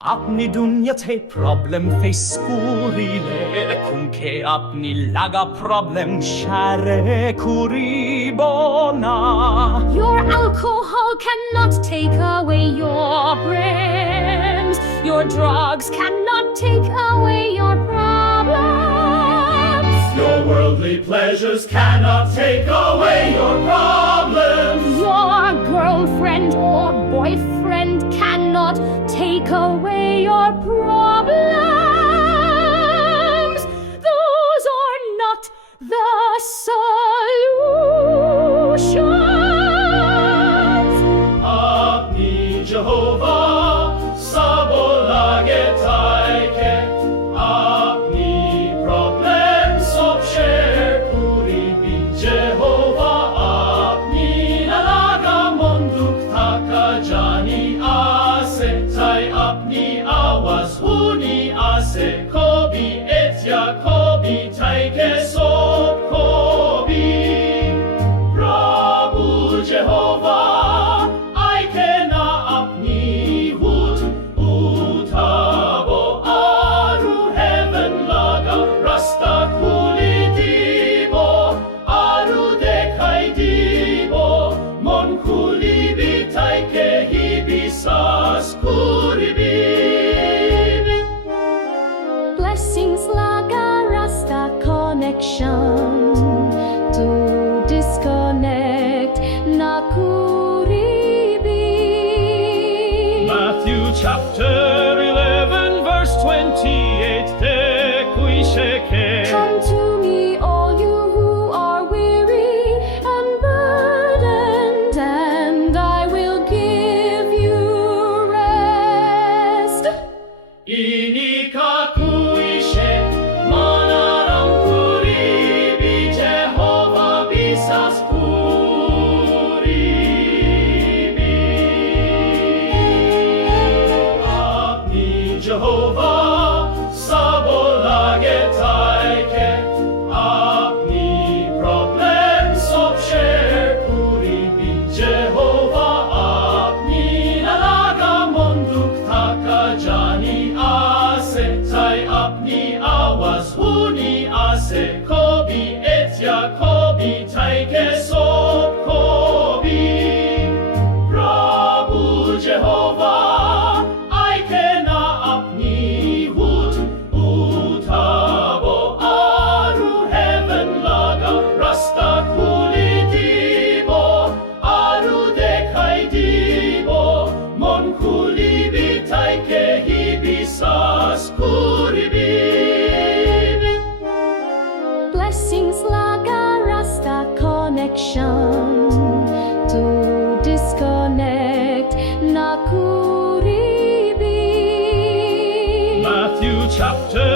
আপনি দুনিয়াতে problem face করিলে কোনকে আপনি লাগা প্রবলেম সারে করিব না Your alcohol cannot take away your brains. Your drugs cannot take away your problems. Your worldly pleasures cannot take away your problems. Your girlfriend or boyfriend cannot take away your problems. Those are not the solutions. Apni Jehovah sabolage taike. Apni problem sob share Hunibi Jehovah. Apni nalaga monduk taka jani ase. Tai apni awaz huni ase. Kobi etya kobi taike sob kobi. Prabhu Jehovah aikena apni hut utabo aru heaven laga rasta kuli dibo aru dekhai dibo mon kuli bitaike hibisas kuribi. Blessings laga rasta connection to disconnect nakuribi. Matthew chapter 11 verse 28 te kuisheke. Come to me, all you who are weary and burdened, and I will give you rest. Inika kuishe manarang kuribi Jehovah bisas kuribi. Apni Jehovah sabolage taike. Apni problem sob share kuribi Jehovah. Apni nalaga monduk taka jani ase. Tai apni awaz huni ase. Kobi etya kobi taike sob kobi. Prabhu Jehovah aikena apni hut utabo aru heaven laga rasta kuli dibo aru dekhai dibo mon kuli bitaike hibisas kuribi. Blessings laga rasta connection to disconnect nakuribi. Matthew chapter